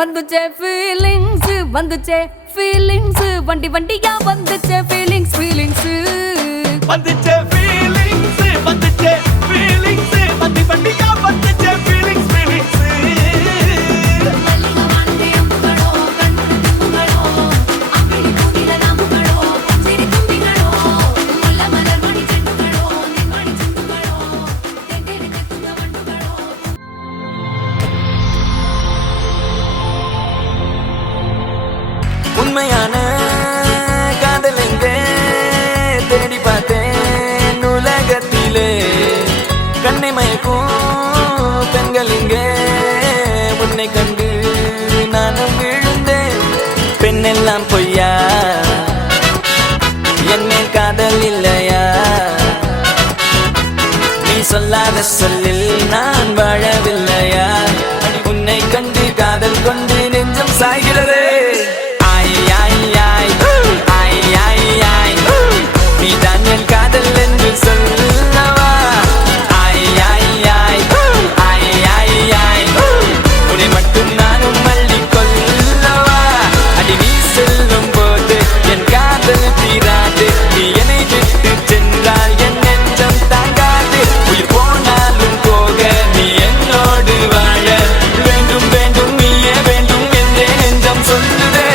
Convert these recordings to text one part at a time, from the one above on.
வந்துச்சே feelings வந்துச்சே feelings வண்டி வண்டியா வந்துச்சே feelings feelings வந்துச்சே feelings வந்துச்சே feelings வண்டி வண்டியா வந்துச்சே ஃபீலிங்ஸ் ஃபீலிங்ஸ் உண்மையான காதல் எங்கே தேடி பார்த்தேன் உலகத்திலே கண்ணை மயக்கும் பெண்கள் இங்கே உன்னை கண்டு நானும் விழுந்தேன் பெண்ணெல்லாம் பொய்யா என்ன காதல் இல்லையா நீ சொல்லாத சொல்லில் நான் வாழவில்லையா உன்னை கண்டு காதல் கொண்டு நெஞ்சம் சாய்கிறது நீ தான் என் காதல் என்று சொல்லவா உன்னை மட்டும் நானும் மல்லிக் கொள்ளவா அடி நீ செல்லும் போது என் காதல் தீராது நீ என்னை விட்டு சென்றால் என் நெஞ்சம் தாங்காது உயிர் போனாலும் போக நீ என்னோடு வாழ வேண்டும் வேண்டும் நீயே வேண்டும் என்றே நெஞ்சம் சொல்லுதே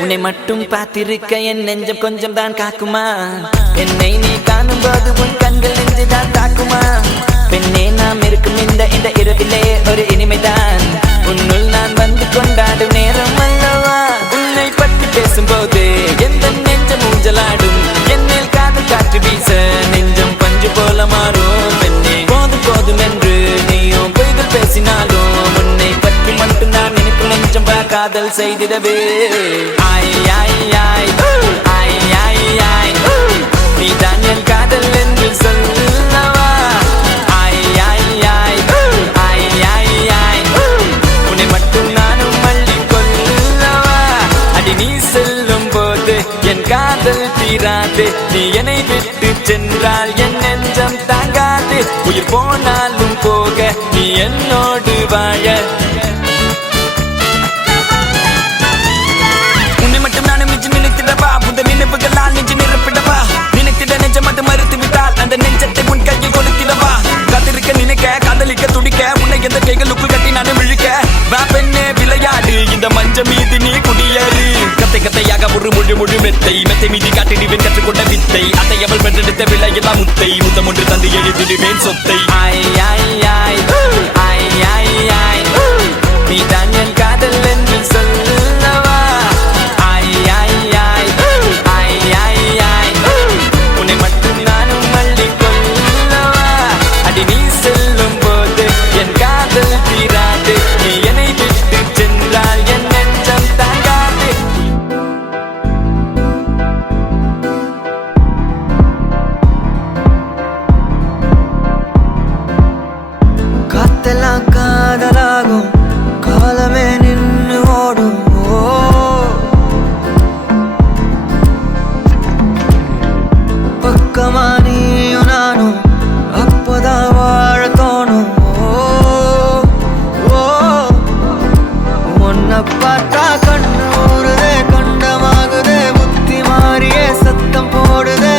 உன்னை மட்டும் பார்த்திருக்க என் நெஞ்சம் கொஞ்சம் தான் காக்குமா என்னை நீ காணும் போது உன் கண்கள் நெஞ்சுதான் தாக்குமா பெண்ணே நாம் இருக்கும் இந்த இரவிலே ஒரு இனிமைதான் உன்னுள் நான் வந்து கொண்டாடும் நேரம் அல்லவா உன்னை பற்றி பேசும்போது எந்த நெஞ்சம் ஊஞ்சலாடும் என்னில் காதல் காற்று வீச நெஞ்சம் பஞ்சு போல மாறும் பெண்ணே போதும் போதும் என்று நீயும் பொய்கள் பேசினாலும் உன்னை பற்றி மட்டும் நான் நினைக்கும் நெஞ்சம் காதல் செய்திடவே நீ தான் என் காதல் என்று சொல்லவா உன்னை மட்டும் நானும் மல்லிக் கொள்ளவா அடி நீ செல்லும் போது என் காதல் தீராது நீ என்னை விட்டு சென்றால் என் நெஞ்சம் தாங்காது உயிர் போனாலும் போக நீ என்னோடு வாழ உன்னை மட்டும் நானும் நிஜம் நினைத்திடவா புத நினைவுகளால் நெஞ்சு நிரப்பிடவா நினைத்திட நெஞ்சம் அது மறுத்து விட்டால் அந்த நெஞ்சத்தை உன் கையில் கொடுத்திடவா காத்திருக்க நினைக்க காதலிக்க துடிக்க உன்னை எந்த கைகளுக்குள் கட்டி நானும் இழுக்க வா பெண்ணே விளையாடு இந்த மஞ்ச மீது நீ குடியேறு கத்தையாக ஒரு முழு மெத்தை மீதி காட்டிடுவேன் கற்றுக்கொண்ட வித்தை அதை அவள் பெற்றெடுத்த விளையெல்லாம் முத்தை முத்தம் ஒன்று தந்து எழுதிடுவேன் சொத்தை நீ தான் என் காதல் என்று சொல்லவா உன்னை மட்டும் நானும் மல்லிக் கொள்ளவா அடி நீ செல்லும் போது என் காதல் தீராது நீ என்னை விட்டு சென்றால் என் நெஞ்சம் தாங்காது காத்தெல்லாம் காதலாகும் காலமே நின்று ஓடும் பக்கமா நீயும் நானும் அப்பதான் வாழ தோணும் உன்னை பார்த்தா கண்ணு ஊறுதே கண்டமாகுதே புத்தி மாறியே சத்தம் போடுதே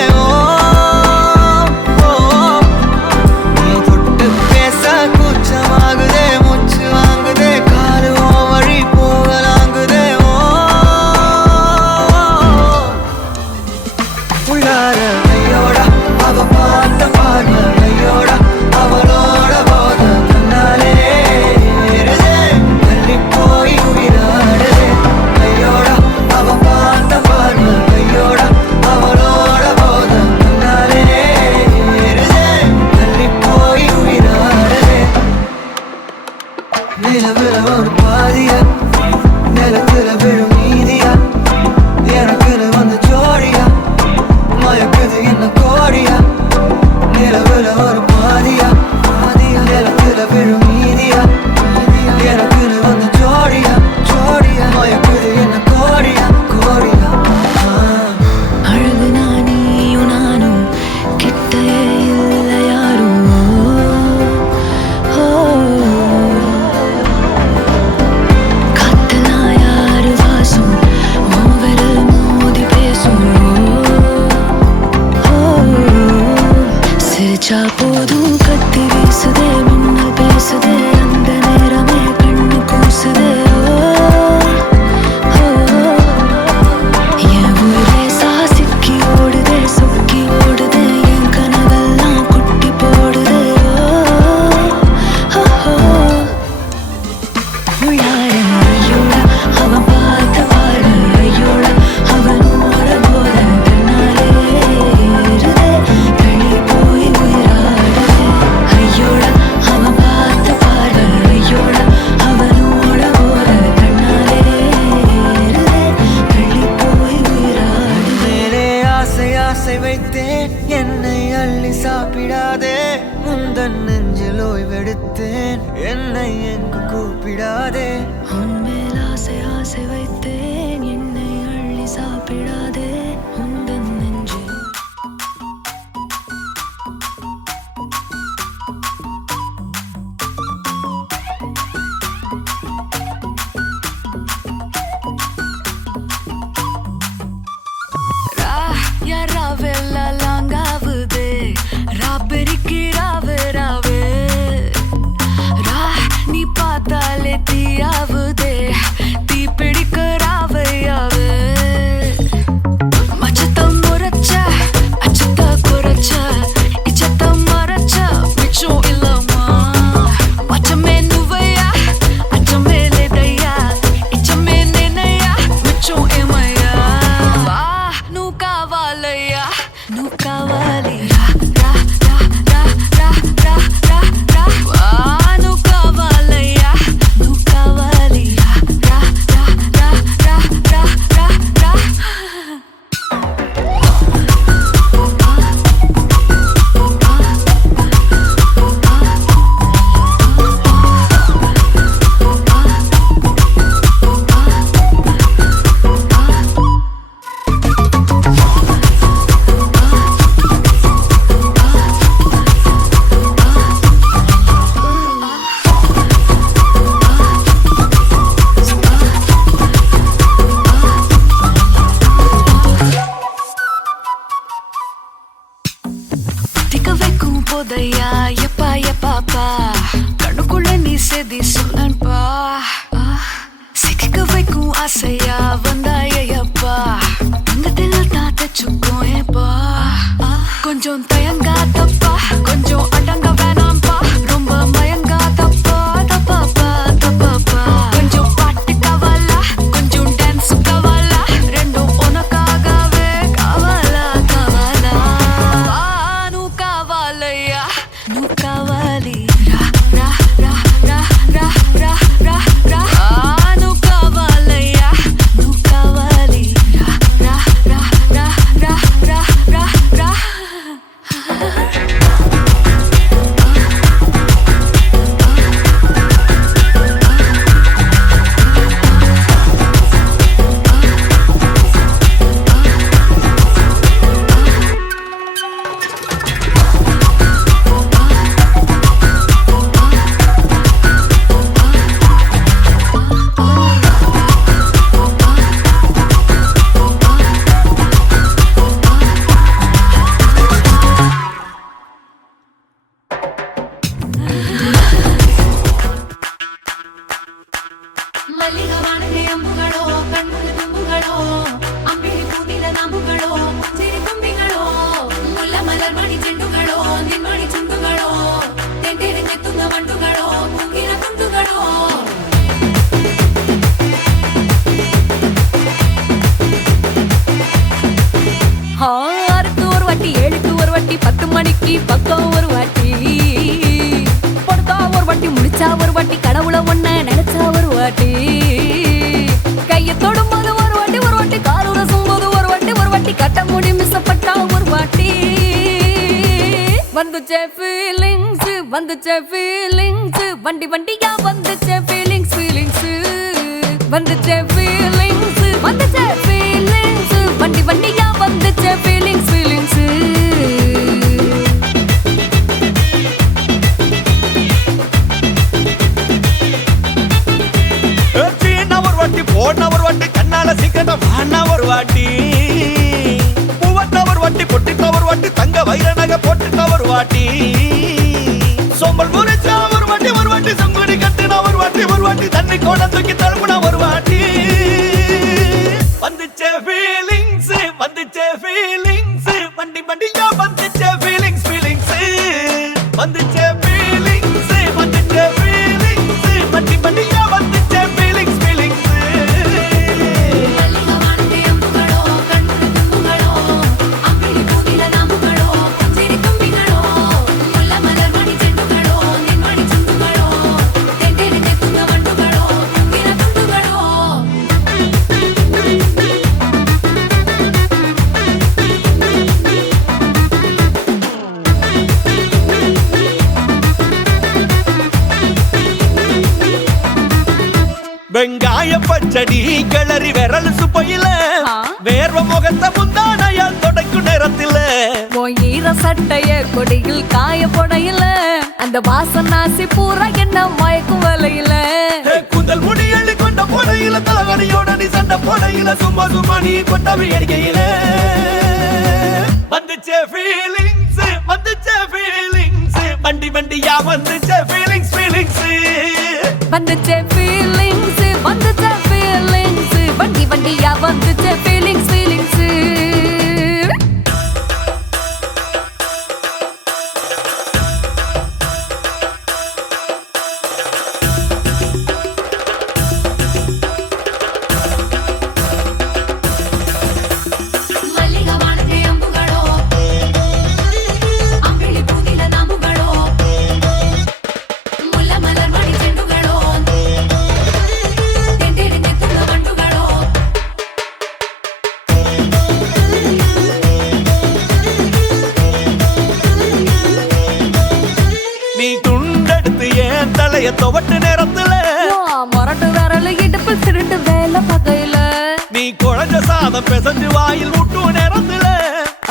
நீ தொட்டு பேச கூச்சமாகுதே மூச்சு வாங்குதே காலு வழி போகலாங்குதே உள்ளார ஐயோடா அவ பார்த்த பார்வை ஐயோடா அவளோட போத கண்ணாலே தள்ளி போய் உயிராடு ஆசை வைத்தேன் என்னை அள்ளி சாப்பிடாதே உந்தன் நெஞ்சு யாராவெல்லாம் லாங்காவுதே ராபெரிக்கு ராவே ராவே ரா நீ பார்த்தாலே தீயாவுதே தீ பிடிக்க ராவையாவே மச்சத்தம் முறைச்ச அச்சத்த குறைச்ச இச்சத்தம் மறைச்ச மிச்சம் இல்லம்மா மச்சமே நுவையா அச்சமே லேதையா இச்சமே நேனையா மிச்சம் ஏமையா வா நூ కావాలయ్యా నువ్వు కావాలి రా రా రా రా రా రా రా వా నువ్వు కావాలయ్యా నువ్వు కావాలి రా రా రా రా రా రా రా திக்க வைக்கும் போதையா எப்பா எப்பாப்பா கண்ணுக்குள்ள நீ செதி சொல்லன்பா சிக்க வைக்கும் ஆசையா வந்தாயப்பா தங்கத்தில் தான் தச்சுக்கும் ஏப்பா கொஞ்சம் தயங்காதப்பா கொஞ்சம் அடங்க வேணாம்பா ரொம்ப மயங்காதப்பா தப்பாப்பா தப்பாப்பா கொஞ்சம் பாட்டு கவலா கொஞ்சம் டான்ஸ் கவலா ரெண்டும் உனக்காகவே கவலா கவலா నువ్వు కావాలయ్యా నువ్వు కావాలి రా రా రా రా రా రా రా రా నువ్వు కావాలయ్యా నువ్వు కావాలి రా రా రా రా రా రా రా రా ಮಲ್ಲಿಗವಾನದೆ ಅಂಬುಗಳೋ ಕಣ್ಮುಗಿ ತುಂಬುಗಳೋ ಅಂಬಿಳಿ ಕೂತಿದ ನಾಂಬುಗಳೋ ಮುಂಜಿರಿ ಕೊಂಬಿಗಳೋ ಮುಲ್ಲ ಮಲರ್ ಮಣಿ ಚೆಂಡುಗಳೋ ನಿನ್ಮಣಿ ಚುಂಡುಗಳೋ ತೆಂಟೆರೆ ನೆತ್ತುಂಗ ಮಂಡುಗಳೋ ಮುಂಗಿನ ತುಂಡುಗಳೋ ஆறுக்கு ஒரு வாட்டி ஏழுக்கு ஒரு வாட்டி 10 மணிக்கு பக்கம் ஒரு வாட்டி பொடுத்தா ஒரு வாட்டி முடிச்சா ஒரு வாட்டி கடவுளை ஒன்ன நினைச்சா ஒரு வாட்டி கையை தொடும்போது ஒரு வாட்டி காலூர சும்போது ஒரு வாட்டி கட்ட முடி மிஸ்ஸப்பட்டா ஒரு வாட்டி வந்துச்சே ஃபீலிங்ஸ் வண்டி வண்டியா வந்துச்சே ஃபீலிங்ஸ் வந்துச்சே ஃபீலிங்ஸ் வண்டி வண்டியா வந்துச்சே ஃபீலிங்ஸ் சீனா ஒரு வாட்டி போனா ஒரு வாட்டி கண்ணால சீக்கிரமா வானா ஒரு வாட்டி பூவட்டா ஒரு வாட்டி பொட்டிட்டா ஒரு வாட்டி தங்க வைர நகை போட்டுட்டா ஒரு வாட்டி சோம்பல் முறைச்சா ஒரு வாட்டி சங்குடி கட்டுனா ஒரு வாட்டி தண்ணி கோட தூக்கி தழுப்புனா ஒரு வாட்டி வந்துச்சே ஃபீலிங்ஸ் வண்டி வண்டியா வந்துச்சே ஃபீலிங்ஸ் வந்துச்சே ஃபீலிங்ஸ் வண்டி வண்டியா வந்துச்சே ஃபீலிங்ஸ் ಮಲ್ಲಿಗವಾನದೆ ಅಂಬುಗಳೋ ಕಣ್ಮುಗಿ ತುಂಬುಗಳೋ ಅಂಬಿಳಿ ಕೂತಿದ ನಾಂಬುಗಳೋ ಮುಂಜಿರಿ ಕೊಂಬಿಗಳೋ ಮುಲ್ಲ ಮಲರ್ ಮಣಿ ಚೆಂಡುಗಳೋ ನಿನ್ಮಣಿ ಚುಂಡುಗಳೋ ತೆಂಟೆರೆ ನೆತ್ತುಂಗ ಮಂಡುಗಳೋ ಮುಂಗಿನ ತುಂಡುಗಳೋ பூச்செடி கிளறி விரல் சுப்பையில ஆ. வேர்வ முகத்த முந்தானையால் தொடக்கும் நேரத்தில உன் ஈர சட்டைய கொடியில் காய போடையில அந்த வாசனாசி பூரா என்ன மயக்கும் வலையில கூந்தல் முடி அள்ளி கொண்ட போடையில தலகணியோட நீ சண்டை போடையில சும்மா சும்மா நீ கொண்டவி அடிக்கையில வந்துச்சே ஃபீலிங்ஸ் வந்துச்சே ஃபீலிங்ஸ் வண்டி வண்டியா வந்துச்சே ஃபீலிங்ஸ் ஃபீலிங்ஸ் வந்துச்சே ஃபீலிங்ஸ் வந்துச்சே ஃபீலிங்ஸ் வண்டி வண்டியா வந்துச்சே ஃபீலிங்ஸ் ஃபீலிங்ஸ் மல்லிகை வானத்தை அம்புகளோ அம்பிளி பூவில நாம்புகளோ முல்லை மலர் மணி செண்டுகளோ தெண்டெடுத்து துள்ள வண்டுகளோ நீ துண்டெடுத்து ஏன் தலைய துவட்டு நேரத்துல மொரட்டு விரல் இடுப்பில் திருட்டு வேலை பகையில நீ குழஞ்ச சாதம் பிசைஞ்சு வாயில் ஊட்டும் நேரத்துல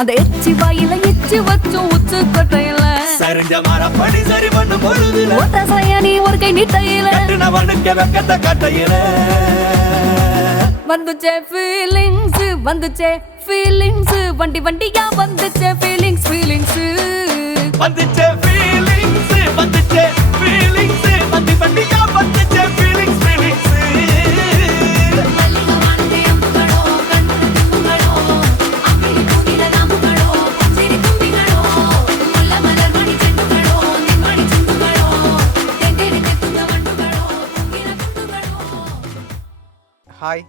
அந்த எச்சி வாயில எச்சி வச்சும் உச்சு கொட்டையில சரிஞ்ச மரப்படி சரி பண்ணும் பொழுதுல ஒத்த சயனி ஒரு கை நீட்டையில கட்டினவனுக்கு வெக்கத்த கட்டையில வந்துச்சே ஃபீலிங்ஸ் வந்துச்சே ஃபீலிங்ஸ் வண்டி வண்டியா வந்துச்சே ஃபீலிங்ஸ் ஃபீலிங்ஸ் வந்துச்சே ஃபீலிங்ஸ் வந்துச்சே ஃபீலிங்ஸ் வண்டி வண்டியா வந்துச்சே ஃபீலிங்ஸ் ஃபீலிங்ஸ் மல்லிகை வானத்தை அம்புகளோ கண்ணுக்கு தும்புகளோ அம்பிளி பூவில நாம்புகளோ சிறு தும்பிகளோ முல்லை மலர் மணி செண்டுகளோ நிம்மணி செண்டுகளோ தெண்டெடுத்து துள்ள வண்டுகளோ பூங்கின குண்டுகளோ ஹாய்,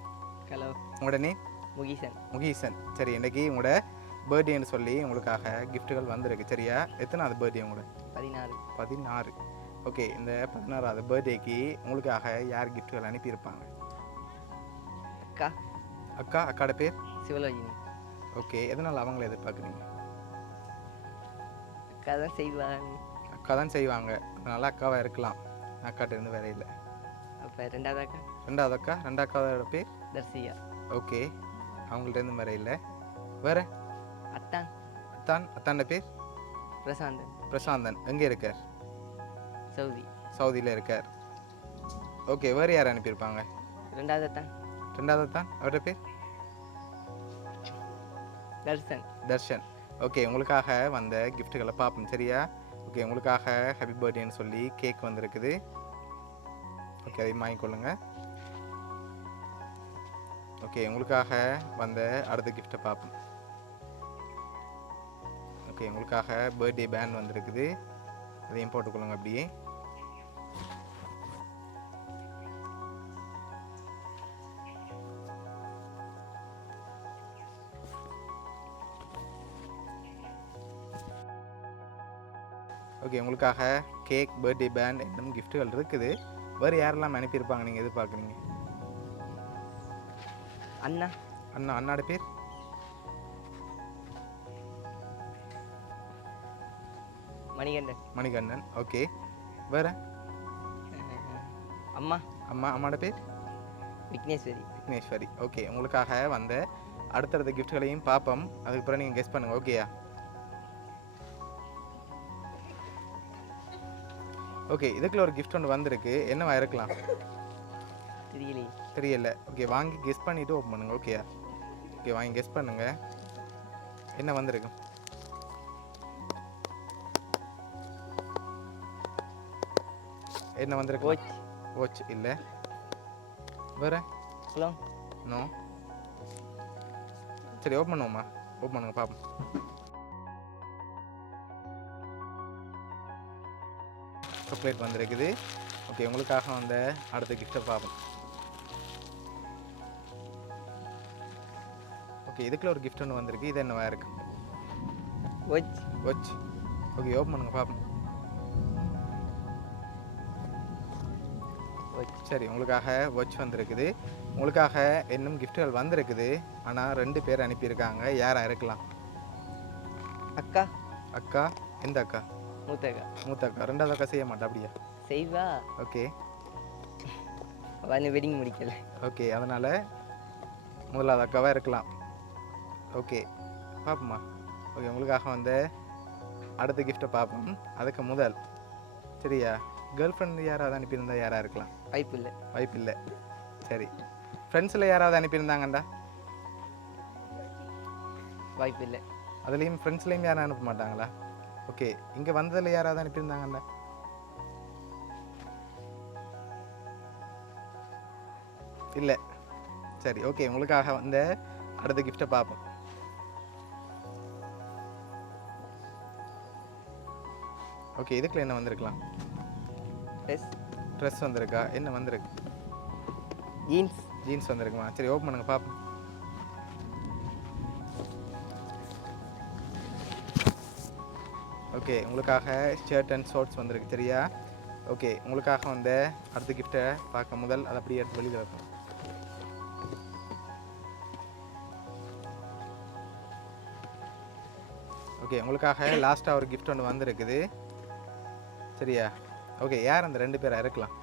ஹலோ உங்களோட நேம்? முகீசன். முகீசன். சரி, இன்னைக்கு உங்களோட பர்த்டேன்னு சொல்லி உங்களுக்காக கிஃப்ட்டுகள் வந்திருக்கு. சரியா? எத்தனாவது பர்த்டே உங்களோட? 16. 16. ஓகே, இந்த 16வது பர்த்டேக்கு உங்களுக்காக யார் கிஃப்ட்டுகள் அனுப்பியிருப்பாங்க? அக்கா அக்கா. அக்காட பேர்? சிவலோகினி. ஓகே, எதனால் அவங்கள எதிர்பார்க்குறீங்க? அக்கா தான் செய்வாங்க. அக்கா தான் செய்வாங்க, அதனால அக்காவாக இருக்கலாம். அக்காட்ட இருந்து வேற இல்லை. அப்போ ரெண்டாவது அக்கா ரெண்டாவது அக்கா. ரெண்டாக்காவோட பேர்? தர்சியா. ஓகே, அவங்கள்ட்ட இருந்து வேற இல்லை. வேற? அத்தான் அத்தான். அத்தாண்ட பேர்? பிரசாந்தன். பிரசாந்தன். எங்கே இருக்கார்? சவுதி. சவுதியில் இருக்கார். ஓகே, வேறு யார் அனுப்பியிருப்பாங்க? ரெண்டாவது அத்தான் ரெண்டாவது அத்தான். அவரோட பேர்? தர்சன். தர்ஷன். ஓகே, உங்களுக்காக வந்த கிஃப்ட்டுகளை பார்ப்போம். சரியா? ஓகே, உங்களுக்காக ஹாப்பி பர்த்டேன்னு சொல்லி கேக் வந்திருக்குது. ஓகே, அதையும் வாங்கிக்கொள்ளுங்க. ஓகே, உங்களுக்காக வந்த அடுத்த கிஃப்ட்டை பார்ப்போம். ஓகே, உங்களுக்காக பர்த்டே பேண்ட் வந்திருக்குது. அதையும் போட்டுக்கொள்ளுங்க அப்படியே. ஓகே, உங்களுக்காக கேக், பர்த்டே பேண்ட் இன்னும் கிஃப்ட்டுகள் இருக்குது. வேறு யாரெல்லாம் அனுப்பியிருப்பாங்க நீங்கள் எதிர்பார்க்குறீங்க? அண்ணா. அண்ணா. அண்ணாட பேர்? மணிகண்டன். மணிகண்டன். ஓகே, வேறு? அம்மா. அம்மா. அம்மாட பேர்? விக்னேஸ்வரி. விக்னேஸ்வரி. ஓகே, உங்களுக்காக வந்த அடுத்தடுத்த கிஃப்ட்களையும் பார்ப்போம். அதுக்கு பிறகு நீங்கள் கெஸ் பண்ணுங்கள். ஓகேயா? ஓகே, இதுக்குள்ள ஒரு கிஃப்ட் ஒன்று வந்திருக்கு. என்னவா இருக்கலாம்? தெரியலையே. தெரியல. ஓகே, வாங்கி கெஸ் பண்ணிவிட்டு ஓப்பன் பண்ணுங்க. ஓகேயா? ஓகே, வாங்கி கெஸ் பண்ணுங்க. என்ன வந்திருக்கு? என்ன வந்திருக்கு? வாட்ச். வாட்ச் இல்லை. வேறு? ஹலோ. நோ. சரி, ஓப்பன் பண்ணுவோம்மா. ஓப்பன் பண்ணுங்க பார்ப்போம். சாக்லேட் வந்திருக்குது. ஓகே, உங்களுக்காக வந்த அடுத்த கிஃப்ட்டை பார்ப்போம். ஓகே, இதுக்குள்ள ஒரு கிஃப்ட் ஒன்று வந்திருக்கு. இது என்னவா இருக்கு? வாட்ச். வாட்ச். ஓகே, ஓப்பன் பண்ணுங்க பார்ப்போம். சரி, உங்களுக்காக வாட்ச் வந்திருக்குது. உங்களுக்காக இன்னும் கிஃப்ட்டுகள் வந்திருக்குது. ஆனால் 2 பேர் அனுப்பியிருக்காங்க. யாராக இருக்கலாம்? அக்கா. அக்கா. எந்த அக்கா? மூத்த அக்கா. மூத்த அக்கா. ரெண்டாவது அக்கா செய்ய மாட்டா அப்படியா? செய்வா. ஓகே, வந்து வெட்டிங் முடிக்கல. ஓகே, அதனால் முதலாவது அக்காவாக இருக்கலாம். ஓகே, பார்ப்போம்மா. ஓகே, உங்களுக்காக வந்து அடுத்த கிஃப்ட்டை பார்ப்போம். அதுக்கு முதல் சரியா, கேர்ள் ஃப்ரெண்ட் யாராவது அனுப்பியிருந்தா யாராக இருக்கலாம்? வாய்ப்பு இல்லை. வாய்ப்பில்லை. சரி, ஃப்ரெண்ட்ஸில் யாராவது அனுப்பியிருந்தாங்கண்டா? வாய்ப்பு இல்லை. அதுலேயும் ஃப்ரெண்ட்ஸ்லேயும் யாரும் அனுப்ப மாட்டாங்களா? ஓகே, இங்கே வந்ததில் யாராவது அனுப்பியிருந்தாங்கண்டா? இல்லை. சரி, ஓகே, உங்களுக்காக வந்து அடுத்த கிஃப்ட்டை பார்ப்போம். ஓகே, இதுக்குள்ள என்ன வந்திருக்கலாம்? ட்ரெஸ் வந்திருக்கா? என்ன வந்திருக்கு? ஜீன்ஸ். ஜீன்ஸ் வந்திருக்குமா? சரி, ஓப்பன் பண்ணுங்க பார்ப்போம். ஓகே, உங்களுக்காக ஷர்ட் அண்ட் ஷார்ட்ஸ் வந்திருக்கு சரியா. ஓகே, உங்களுக்காக வந்து அடுத்த கிஃப்ட்டை பார்க்க முதல் அதை அப்படியே எடுத்து வெளியில் வைப்போம். ஓகே, உங்களுக்காக லாஸ்ட்டாக ஒரு கிஃப்ட் ஒன்று வந்திருக்குது சரியா. ஓகே, யார் அந்த 2 பேரை இருக்கலாம்?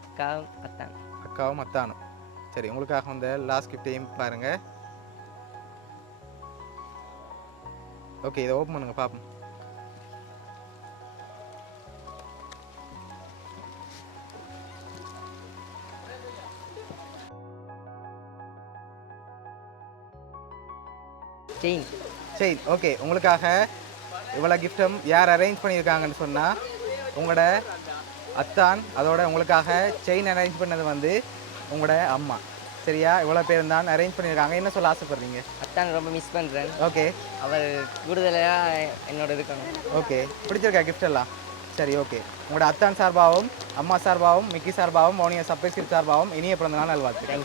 அக்காவும் அத்தான். அக்காவும் அத்தானும். சரி, உங்களுக்காக வந்து லாஸ்ட் கிஃப்டையும் பாருங்கள். ஓகே, இதை ஓப்பன் பண்ணுங்க பார்ப்போம். செயின். செயின். ஓகே, உங்களுக்காக இவ்வளோ கிஃப்ட்டும் யார் அரேஞ்ச் பண்ணியிருக்காங்கன்னு சொன்னால் உங்களோட அத்தான். அதோட உங்களுக்காக செயின் அரேஞ்ச் பண்ணது வந்து உங்களோட அம்மா சரியா. இவ்வளோ பேர் தான் அரேஞ்ச் பண்ணியிருக்காங்க. என்ன சொல்ல ஆசைப்படுறீங்க? அத்தான் ரொம்ப மிஸ் பண்ணுறேன். ஓகே, அவர் கூடுதலாக என்னோட இருக்கணும். ஓகே, பிடிச்சிருக்கா கிஃப்ட் எல்லாம்? சரி, ஓகே, உங்களோட அத்தான் சார்பாகவும் அம்மா சார்பாகவும் மிக்கி சார்பாகவும் மௌனியா சர்ப்ரைஸ் கிஃப்ட் சார்பாகவும் இனிய பிறந்த நாள் நல்வாழ்த்துக்கள்.